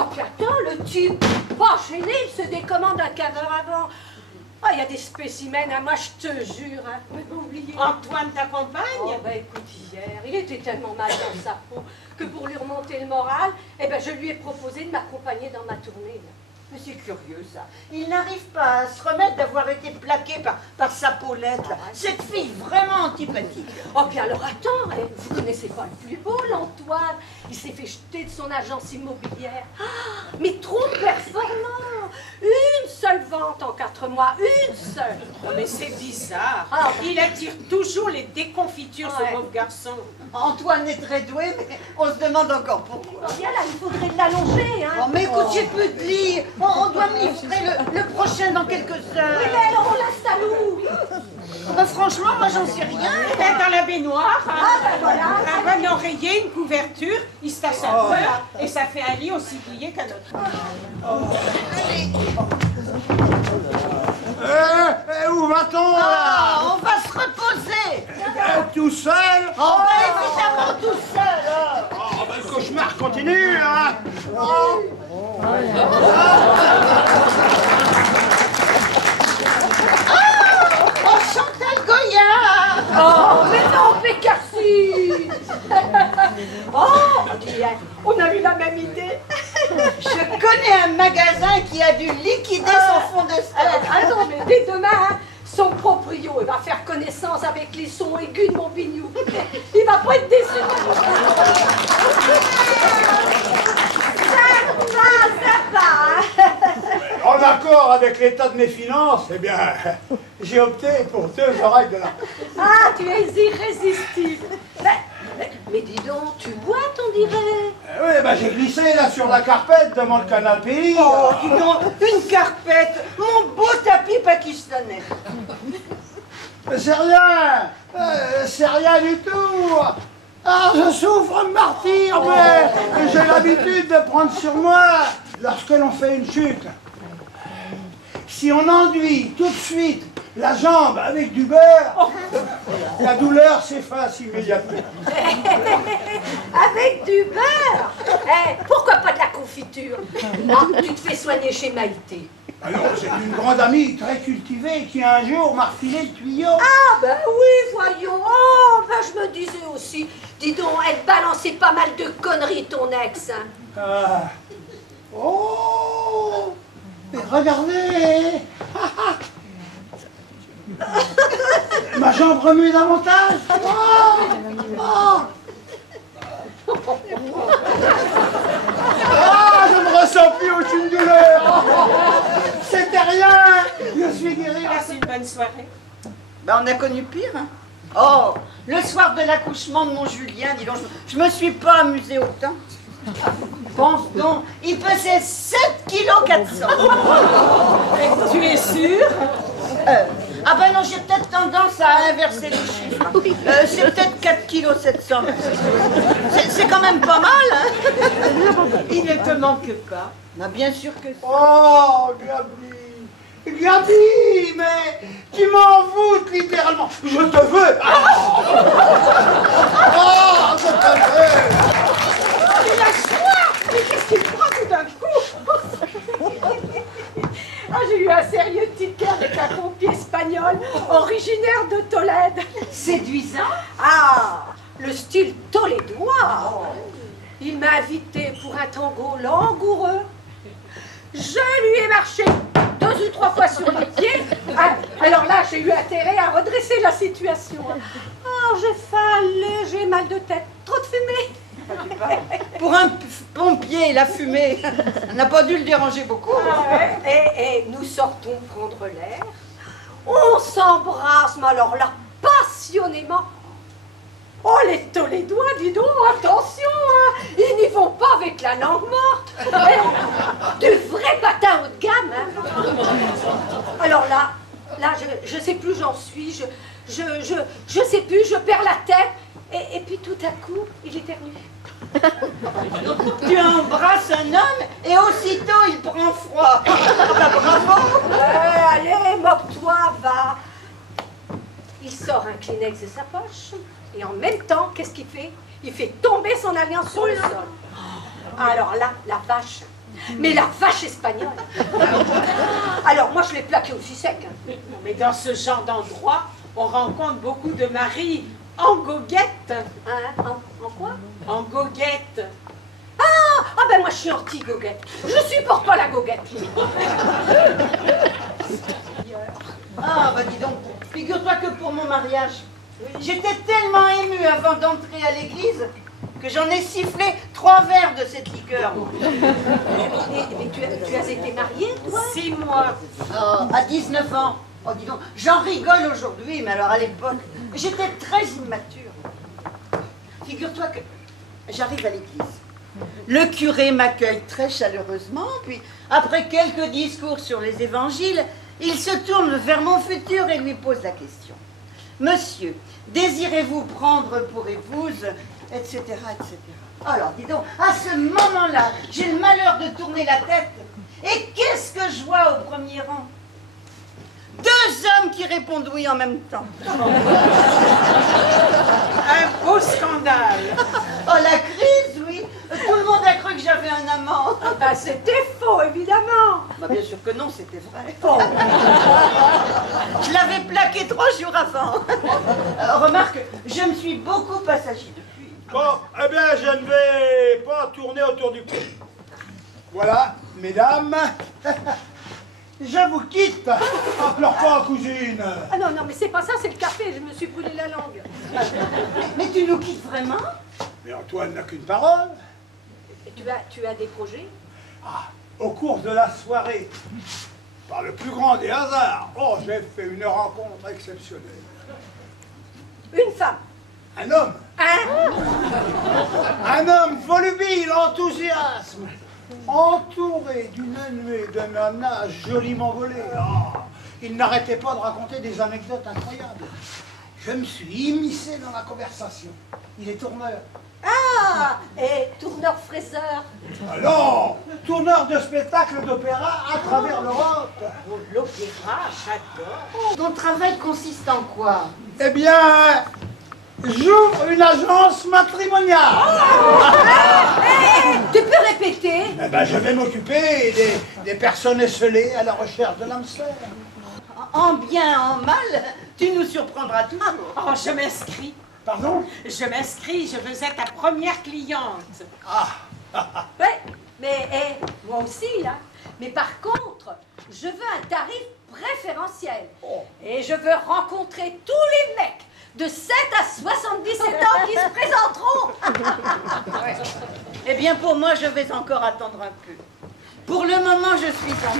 Oh, puis attends, le type, pas gêné, il se décommande un quart d'heure avant. Ah, il y a des spécimens, hein, moi je te jure, hein, oublié. Antoine t'accompagne? Oh, ben écoute, hier, il était tellement mal dans sa peau que pour lui remonter le moral, eh ben, je lui ai proposé de m'accompagner dans ma tournée. Là. Mais c'est curieux, ça. Il n'arrive pas à se remettre d'avoir été plaqué par sa Paulette, là. Cette fille vraiment antipathique. Oh, puis alors attends, hein, vous connaissez pas le plus beau, l'Antoine. Il s'est fait jeter de son agence immobilière. Ah, mais trop performant. Une seule vente en 4 mois, une seule. Oh, mais c'est bizarre. Ah, il attire toujours les déconfitures, ce pauvre garçon. Antoine est très doué, mais on se demande encore pourquoi. Oh, bien là, il faudrait l'allonger, hein. Oh, mais écoute, j'ai plus de lit. On doit me livrer le prochain dans quelques heures. Oui, mais alors on l'installe où? Bah, franchement, moi, j'en sais rien. Ben, dans la baignoire, hein. Ah, ben voilà. Un bon oreiller, une couverture, il se tasse un peu, et ça fait un lit aussi plié qu'un autre. Où va-t-on là? Ah, on va se reposer. Tout seul? Oh, bah, évidemment, tout seul. Oh, ben, le cauchemar continue, hein? Oh, Chantal Goya. Oh, mais non, Pécassi. Oh, on a eu la même idée. Je connais un magasin qui a dû liquider son fonds de stock. Ah non, mais dès demain, hein, son proprio, il va faire connaissance avec les sons aigus de mon bignou. Il va pas être déçu. Ça va. En accord avec l'état de mes finances, eh bien, j'ai opté pour 2 oreilles de la... Ah, tu es irrésistible. Mais dis donc, tu boites, on dirait. Oui, ben j'ai glissé là sur la carpette devant le canapé. Oh, dis donc, une carpette, mon beau tapis pakistanais. Mais c'est rien du tout. Ah, je souffre de martyr, mais j'ai l'habitude de prendre sur moi lorsque l'on fait une chute. Si on enduit tout de suite la jambe avec du beurre, la douleur s'efface immédiatement. Avec du beurre. Pourquoi pas de la confiture? Ah, tu te fais soigner chez Maïté. Alors, c'est une grande amie très cultivée qui un jour m'a refilé le tuyau. Ah ben oui, voyons. Oh, ben je me disais aussi. Dis donc, elle balançait pas mal de conneries, ton ex. Hein. Ah. Oh, mais regardez. Ma jambe remue davantage. Oh. Ah, je ne ressens plus aucune douleur. C'était rien. Je suis guéri. Passe une bonne soirée. Ben, on a connu pire. Hein. Oh, le soir de l'accouchement de mon Julien, dis donc, je me suis pas amusée autant. Pense donc, il pesait 7,4 kg. Tu es sûre? Ah ben non, j'ai peut-être tendance à inverser les chiffres. C'est peut-être 4,7 kg. C'est quand même pas mal, hein. Il ne te manque pas. Ben, bien sûr que... Oh, Gabi. Gabi, mais tu m'en voûtes littéralement. Je te veux. Oh, je te veux. Mais lâche-moi! Mais qu'est-ce qu'il prend tout d'un coup? Ah, j'ai eu un sérieux ticket avec un pompier espagnol originaire de Tolède. Séduisant. Ah, le style tolédois. Il m'a invité pour un tango langoureux. Je lui ai marché 2 ou 3 fois sur les pieds. Ah, alors là, j'ai eu intérêt à redresser la situation. Oh, j'ai fait un léger mal de tête. Trop de fumée. Pour un pompier, la fumée n'a pas dû le déranger beaucoup. Ah ouais. Et nous sortons prendre l'air. On s'embrasse, mais alors là, passionnément. Oh, les Tolédois, dis donc, attention, hein, ils n'y vont pas avec la langue morte. Du vrai patin haut de gamme. Hein. Alors là, je sais plus où j'en suis, je sais plus, je perds la tête. Et puis tout à coup, il éternue. Tu embrasses un homme et aussitôt il prend froid. Bravo. Allez, moque-toi, va. Il sort un Kleenex de sa poche et en même temps, qu'est-ce qu'il fait? Il fait tomber son alliance sur le sol. Alors là, la vache, Mais la vache espagnole. Alors moi je l'ai plaqué aussi sec. Non, mais dans ce genre d'endroit, on rencontre beaucoup de maris en goguette. Hein, en quoi? En goguette. Ah ben moi je suis anti-goguette. Je supporte pas la goguette. Ah, bah dis donc, figure-toi que pour mon mariage, j'étais tellement émue avant d'entrer à l'église que j'en ai sifflé 3 verres de cette liqueur. Mais tu as été mariée, toi? 6 mois. Oh, à 19 ans. Oh, dis donc, j'en rigole aujourd'hui, mais alors à l'époque, j'étais très immature. Figure-toi que j'arrive à l'église. Le curé m'accueille très chaleureusement, puis après quelques discours sur les évangiles, il se tourne vers mon futur et lui pose la question. Monsieur, désirez-vous prendre pour épouse, etc., etc. Alors, dis donc, à ce moment-là, j'ai le malheur de tourner la tête. Et qu'est-ce que je vois au premier rang? 2 hommes qui répondent oui en même temps. Un beau scandale. Oh, la crise, oui. Tout le monde a cru que j'avais un amant. Ah ben c'était faux, évidemment. Bah, bien sûr que non, c'était vrai. Bon. Je l'avais plaqué 3 jours avant. Remarque, je me suis beaucoup assagi depuis. Bon, eh bien, je ne vais pas tourner autour du pot. Voilà, mesdames, je vous quitte. Ah, pleure pas, cousine. Ah non, non, mais c'est pas ça, c'est le café, je me suis brûlé la langue. Mais tu nous quittes vraiment? Mais Antoine n'a qu'une parole. Et tu as des projets? Ah, au cours de la soirée, par le plus grand des hasards, oh, j'ai fait une rencontre exceptionnelle. Une femme. Un homme. Hein? Un homme volubile, enthousiasme, entouré d'une nuée de nanas joliment volées. Oh, il n'arrêtait pas de raconter des anecdotes incroyables. Je me suis immiscé dans la conversation. Il est tourneur. Ah! Et tourneur-fraiseur. Alors, tourneur de spectacles d'opéra à travers l'Europe. Oh, l'opéra, j'adore. Ton travail consiste en quoi? Eh bien, j'ouvre une agence matrimoniale. Tu peux répéter? Eh ben, je vais m'occuper des personnes esselées à la recherche de l'âme sœur. En bien, en mal, tu nous surprendras toujours. Oh, je m'inscris. Pardon? Je m'inscris, je veux être ta première cliente. Ouais, mais moi aussi, là. Mais par contre, je veux un tarif préférentiel. Et je veux rencontrer tous les mecs de 7 à 77 ans qui se présenteront. Eh bien, pour moi, je vais encore attendre un peu. Pour le moment, je suis en...